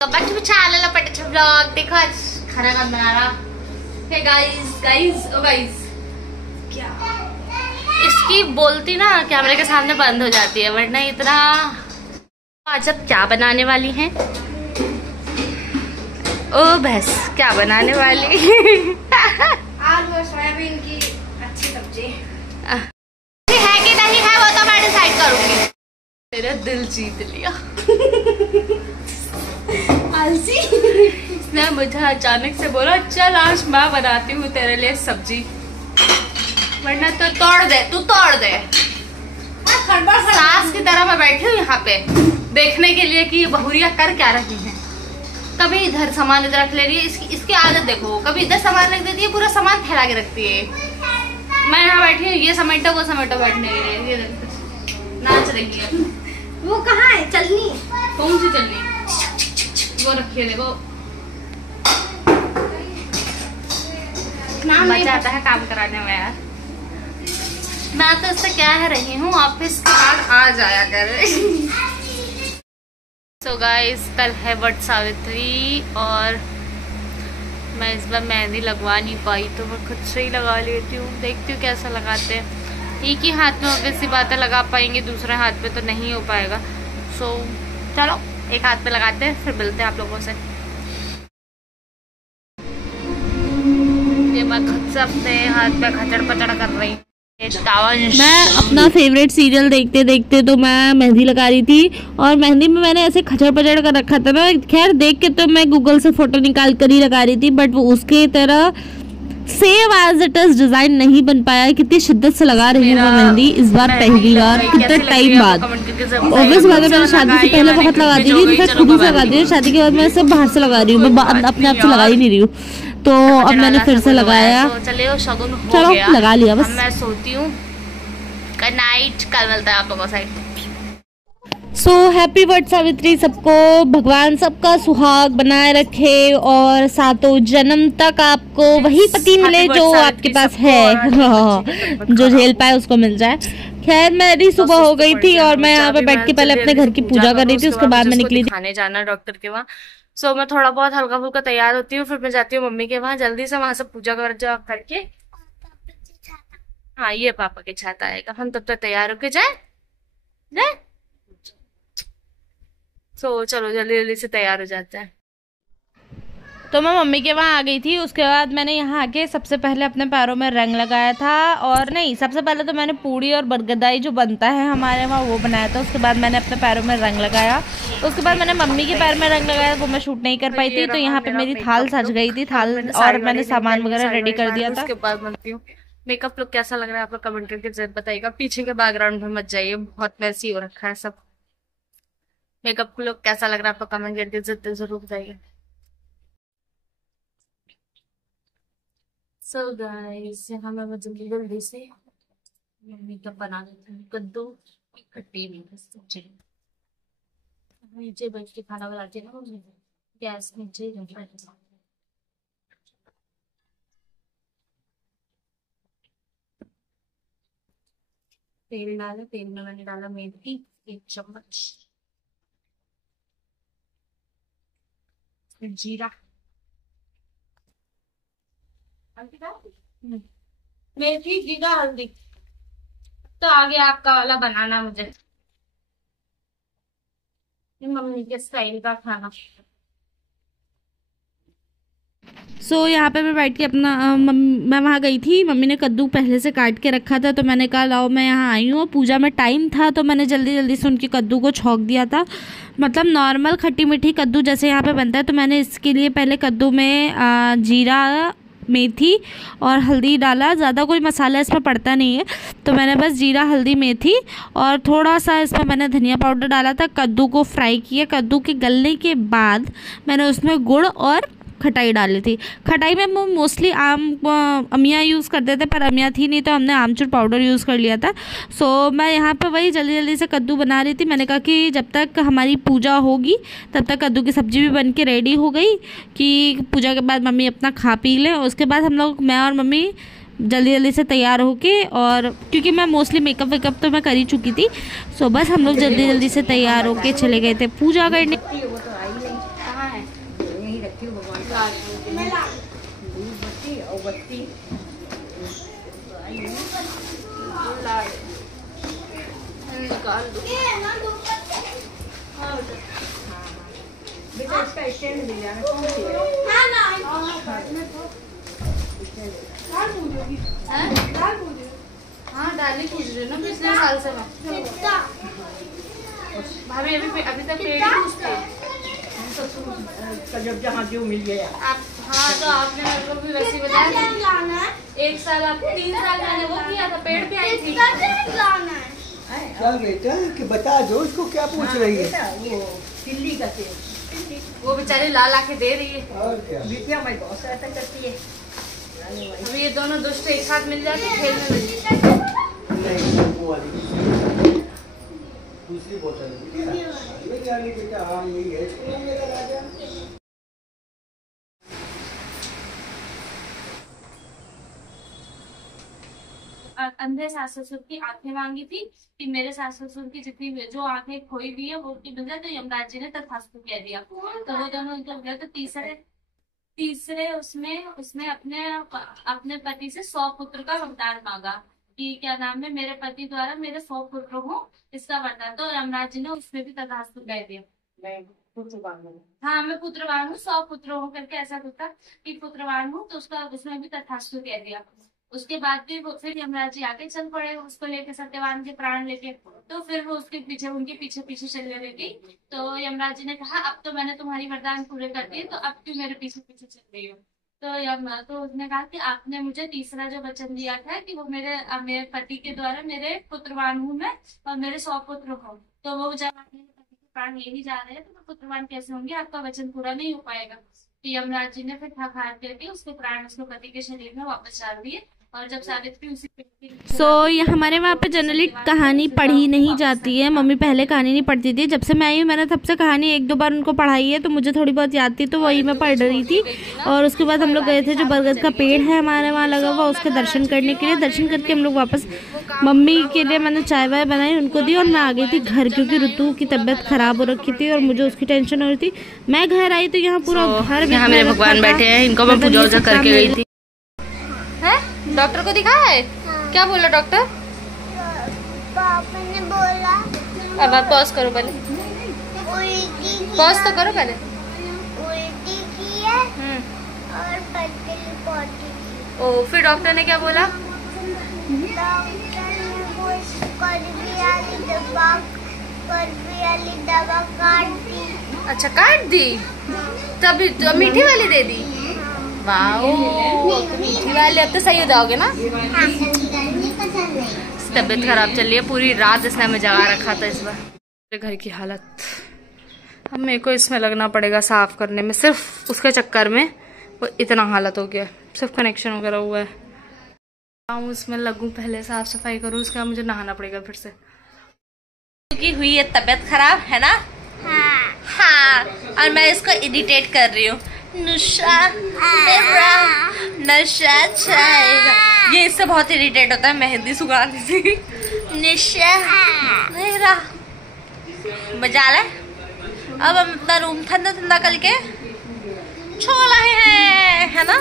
तो back to channel पटेचा vlog. देखो आज खाना कौन बना रहा है। गाइस क्या इसकी बोलती ना कैमरे के सामने बंद हो जाती है, वरना इतना। आज अब क्या बनाने वाली हैं? ओ भैंस, क्या बनाने वाली? आलू और सोयाबीन की अच्छी सब्जी है कि नहीं है वो तो मैं डिसाइड करूंगी। मेरा दिल जीत लिया। आलसी इसने मुझे अचानक से बोला चल आज मैं बनाती हूँ तेरे लिए सब्जी, वरना तो तू तोड़ दे। सास की तरह मैं बैठी हूँ यहाँ पे देखने के लिए कि ये बहुरिया कर क्या रही हैं। कभी इधर सामान इधर रख ले रही है, इसकी आदत देखो, कभी इधर सामान रख देती है, पूरा सामान फैला के रखती है। मैं यहाँ बैठी हूँ, ये समेटो वो समेटो बैठने के लिए, ये नाच रही है। वो कहाँ है चलनी? कौन सी चलनी? वो रखिए देखो, मजा आता है काम कराने में यार। मैं तो इससे क्या है रही हूँ, ऑफिस के बाद आ जाया कर। सो गाइस, कल है वट सावित्री और मैं इस बार मेहंदी लगवा नहीं पाई, तो मैं खुद से ही लगा लेती हूँ। देखती हूँ कैसा लगाते हैं। एक ही हाथ में ऑब्वियस सी बातें लगा पाएंगे, दूसरे हाथ में तो नहीं हो पाएगा। सो चलो एक हाथ पे लगाते हैं, फिर मिलते हैं आप लोगों से। ये मैं खुद से अपने हाथ पे खचड़ पचड़ कर रही हूँ। मैं अपना फेवरेट सीरियल देखते देखते तो मैं मेहंदी लगा रही थी, और मेहंदी में मैंने ऐसे खचड़ पचड़ कर रखा था ना। खैर देख के तो मैं गूगल से फोटो निकाल कर ही लगा रही थी, बट वो उसके तरह same as it is design नहीं बन पाया। कितनी शिद्दत से लगा रही हूँ मैं मेहंदी इस बार, पहली बार कितने टाइम बाद। ऑब्वियस बात है, मैंने शादी से पहले बहुत लगा दी थी, इनफैक्ट खुद से लगा दी है। शादी के बाद मैं सब बाहर से लगा रही हूँ, मैं अपने आप से लगा ही नहीं रही हूँ। तो अब मैंने फिर से लगाया। चलो लगा लिया बस। मैं सोती हूँ। गुड नाइट, कल मिलता है आप लोगों से। सो हैप्पी वट सावित्री सबको। भगवान सबका सुहाग बनाए रखे और सातों जन्म तक आपको वही पति मिले जो आपके पास है। जो झेल पाए उसको मिल जाए। खैर मेरी सुबह हो गई थी और मैं यहाँ पे बैठ के पहले अपने घर की पूजा कर रही थी, उसके बाद मैं निकली थी खाने जाना डॉक्टर के वहाँ। सो मैं थोड़ा बहुत हल्का फुल्का तैयार होती हूँ, फिर मैं जाती हूँ मम्मी के वहाँ, जल्दी से वहां से पूजा करके। हाँ ये पापा के छाता आएगा, हम तब तक तैयार होके जाए। सो चलो जल्दी जल्दी से तैयार हो जाते हैं। तो मैं मम्मी के वहाँ आ गई थी। उसके बाद मैंने यहाँ आके सबसे पहले अपने पैरों में रंग लगाया था, और नहीं सबसे पहले तो मैंने पूड़ी और बरगदाई जो बनता है हमारे वहाँ वो बनाया था। उसके बाद मैंने अपने पैरों में रंग लगाया। उसके बाद मैंने मम्मी के पैर में रंग लगाया, वो मैं शूट नहीं कर पाई थी। तो यहाँ पे मेरी थाल सज गई थी, थाल और मैंने सामान वगैरह रेडी कर दिया था। उसके बाद बनती हूँ। मेकअप लुक कैसा लग रहा है आप लोग कमेंट करके जरूर बताइएगा। पीछे के बैकग्राउंड में मत जाइए, बहुत मैसी हो रखा है सब। मेकअप लुक कैसा लग रहा है आप लोग कमेंट करके जरूर बताइएगा। सो गाइस, यहाँ मैं जल्दी से मेकअप बना लेती हूँ। कद्दू खट्टी सब्जी नीचे बैठ के खाना बनाती हूँ, गैस नीचे तेल डाला। तेल में मैंने डाला मेथी 1 चम्मच, जीरा, मेथी, जीरा, हल्दी। तो आगे आपका वाला बनाना मुझे, मम्मी के स्टाइल का खाना। सो यहाँ पे मैं बैठ के अपना मैं वहाँ गई थी। मम्मी ने कद्दू पहले से काट के रखा था, तो मैंने कहा लाओ मैं यहाँ आई हूँ। पूजा में टाइम था तो मैंने जल्दी जल्दी से उनके कद्दू को छौंक दिया था। मतलब नॉर्मल खट्टी मीठी कद्दू जैसे यहाँ पे बनता है। तो मैंने इसके लिए पहले कद्दू में जीरा, मेथी और हल्दी डाला। ज़्यादा कोई मसाला इसमें पड़ता नहीं है, तो मैंने बस जीरा, हल्दी, मेथी और थोड़ा सा इसमें मैंने धनिया पाउडर डाला था। कद्दू को फ्राई किया। कद्दू के गलने के बाद मैंने उसमें गुड़ और खटाई डाली थी। खटाई में हम मोस्टली अमिया यूज़ करते थे, पर अमिया थी नहीं तो हमने आमचूर पाउडर यूज़ कर लिया था। सो मैं यहाँ पे वही जल्दी जल्दी से कद्दू बना रही थी। मैंने कहा कि जब तक हमारी पूजा होगी तब तक कद्दू की सब्ज़ी भी बन के रेडी हो गई, कि पूजा के बाद मम्मी अपना खा पी लें। उसके बाद हम लोग, मैं और मम्मी जल्दी जल्दी से तैयार होके, और क्योंकि मैं मोस्टली मेकअप वेकअप तो मैं कर ही चुकी थी, सो बस हम लोग जल्दी जल्दी से तैयार होके चले गए थे पूजा करने। हूँ भगवान बत्ती और बत्ती निकाल दो बेटा। इसका स्टैंड मिल जाना कौन सी है? हाँ डाली पूछ रही ना पिछले साल से मैं भाभी अभी तक पेड़ ही पूछते जब जहाँ जो मिल गया आप। हाँ तो आपने मेरे को भी वैसे बताया 1 साल आप 3 साल मैंने वो किया था पेड़ पे आई थी। क्या बेटा कि बता दो उसको क्या पूछ रही है? वो तिल्ली का तेल वो बेचारी ला के दे रही है। और क्या? बिटिया हमारी बहुत सहायता करती है। अभी ये दोनों दोस्त एक साथ मिल जाते खेलने में। नहीं वो वाली दूसरी बोतल है बेटा। हाँ यही है मेरा राजा। अंधे सास ससुर की आंखें मांगी थी कि मेरे सास ससुर की जितनी जो आंखें खोई हुई है वो उनकी मिल जाए, तो यमराज जी ने तथास्तु कह दिया। तो वो दोनों उनको गए। तो तीसरे उसने अपने पति से 100 पुत्र का वरदान मांगा कि क्या नाम है मेरे पति द्वारा मेरे 100 पुत्र हो इसका वरदान। तो यमराज जी ने उसमें भी तथास्तु कह दिया। हाँ मैं पुत्रवान हूँ 100 पुत्र हो करके ऐसा होता कि पुत्रवान हूँ, तो उसमें भी तथास्तु कह दिया। उसके बाद भी फिर यमराज जी आगे चल पड़े उसको लेके, सत्यवान के प्राण लेके। तो फिर वो उनके पीछे चलने लगी। तो यमराज जी ने कहा अब तो मैंने तुम्हारी वरदान पूरे कर दिए, तो अब क्यों मेरे पीछे चल रही हो? तो उसने कहा कि आपने मुझे तीसरा जो वचन दिया था कि वो मेरे पति के द्वारा मेरे पुत्रवान हूँ मैं और मेरे 100 पुत्र हो। तो वो जब पति के प्राण ले ही जा रहे हैं तो पुत्रवान कैसे होंगे? आपका वचन पूरा नहीं हो पाएगा। तो यमराज जी ने फिर थकार करके उसके प्राण उसके पति के शरीर में वापस डाल दिए। और जब सावित्री उसी ये हमारे वहाँ पे जनरली कहानी पढ़ी नहीं जाती है। मम्मी पहले कहानी नहीं पढ़ती थी। जब से मैं आई हूँ मैंने तब से कहानी 1-2 बार उनको पढ़ाई है, तो मुझे थोड़ी बहुत याद थी, तो वही मैं पढ़ रही थी। और उसके बाद हम लोग गए थे जो बरगद का पेड़ है हमारे वहाँ लगा हुआ, उसके दर्शन करने के लिए। दर्शन करके हम लोग वापस मम्मी के लिए मैंने चाय वाय बनाई उनको दी और मैं आ गई थी घर, क्योंकि ऋतु की तबीयत खराब हो रखी थी और मुझे उसकी टेंशन हो रही थी। मैं घर आई तो यहाँ पूरा घर मेरे भगवान बैठे हैं, इनको मैं पूजा वूजा करके गई थी। डॉक्टर को दिखाया है? क्या बोला डॉक्टर? पापा ने बोला अब आप पॉज करो पहले, पॉज तो करो पहले। उल्टी की है और पतली पोटी की। ओ फिर डॉक्टर ने क्या बोला? डॉक्टर ने वो कड़वी वाली दवा काट दी। अच्छा काट दी, तभी तो मीठी वाली दे दी। वाओ मीठी वाली, अब तो सही हो जाओगे ना? तबीयत खराब चल रही है, पूरी रात इसने हमें जगा रखा था इस बार। मेरे घर की हालत, अब मेरे को इसमें लगना पड़ेगा साफ करने में, सिर्फ उसके चक्कर में वो इतना हालत हो गया। सिर्फ कनेक्शन वगैरह हुआ है। उसमें लगूं पहले साफ सफाई करूँ, उसके बाद मुझे नहाना पड़ेगा फिर से। क्योंकि हुई है तबीयत खराब है ना? हाँ और मैं इसको इरिटेट कर रही हूँ। नशा मेरा नशा छाएगा, ये इससे बहुत इरिटेट होता है मेहंदी सुगाने से। नशा मेरा बजा ले। अब हम अपना रूम ठंडा ठंडा करके छोड़ रहे हैं, है ना?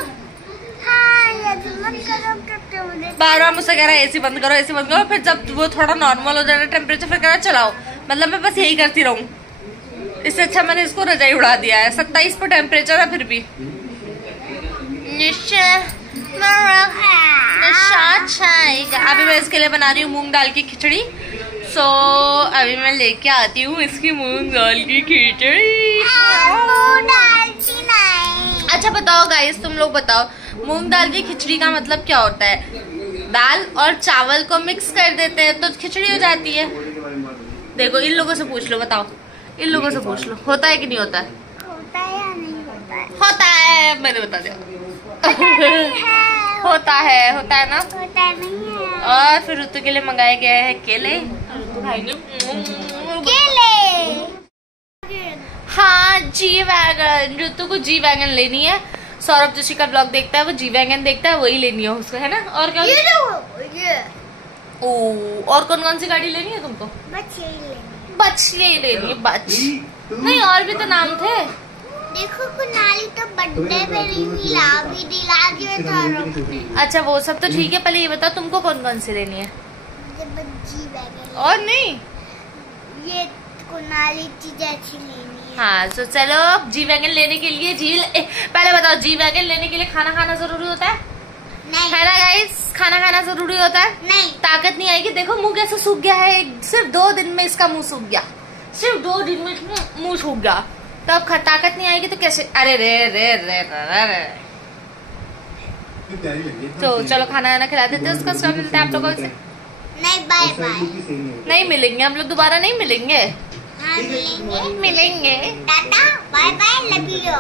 बार बार मुझसे कह रहा है एसी बंद करो एसी बंद करो, फिर जब वो थोड़ा नॉर्मल हो जाए टेम्परेचर फिर कह रहा चलाओ। मतलब मैं बस यही करती रहूं। इससे अच्छा मैंने इसको रजाई उड़ा दिया है। 27 पर टेम्परेचर है फिर भी। अभी मैं इसके लिए बना रही हूँ मूंग दाल की खिचड़ी। अभी मैं लेके आती हूँ इसकी मूंग दाल की खिचड़ी। अच्छा बताओ गाइस, तुम लोग बताओ मूंग दाल की खिचड़ी का मतलब क्या होता है? दाल और चावल को मिक्स कर देते हैं तो खिचड़ी हो जाती है। देखो इन लोगों से पूछ लो, बताओ इन लोगों से पूछ लो, होता है कि नहीं होता है? होता है या नहीं होता है? होता है, मैंने बता दिया। होता है ना? होता है नहीं है। और फिर ऋतु के लिए मंगाए गए हैं केले। ऋतु खाएंगे केले। हाँ जी वैगन, ऋतु को जी वैगन लेनी है। सौरभ जोशी का ब्लॉग देखता है, वो जी वैगन देखता है, वही लेनी है उसको, है ना? और क्या? ये और कौन सी गाड़ी लेनी है तुमको? बच यही लेनी है। बच नहीं, और भी तो नाम थे। देखो कुनाली तो बर्थडे पे दिला दिया था। अच्छा वो सब तो ठीक है, पहले ये बताओ तुमको कौन कौन सी लेनी है? जी वैगन और नहीं, ये कुनाली चीजें अच्छी लेनी है। हाँ तो चलो जी वैगन लेने के लिए पहले बताओ जी वैगन लेने के लिए खाना खाना जरूरी होता है? नहीं है ना गाइस, खाना खाना जरूरी होता है। नहीं, ताकत नहीं आएगी। देखो मुंह कैसे सूख गया है, सिर्फ 2 दिन में इसका मुंह सूख गया, सिर्फ 2 दिन में मुंह सूख गया। तो अब ताकत नहीं आएगी तो कैसे? अरे रे रे रे रे रे। तो चलो खाना वाना खिला देते हैं, उसका स्वाद मिलता है आप लोगों से। नहीं बाय बाय। नहीं मिलेंगे हम लोग, दोबारा नहीं मिलेंगे। हाँ मिलेंगे। मिलेंगे। टाटा बाय बाय, लव यू।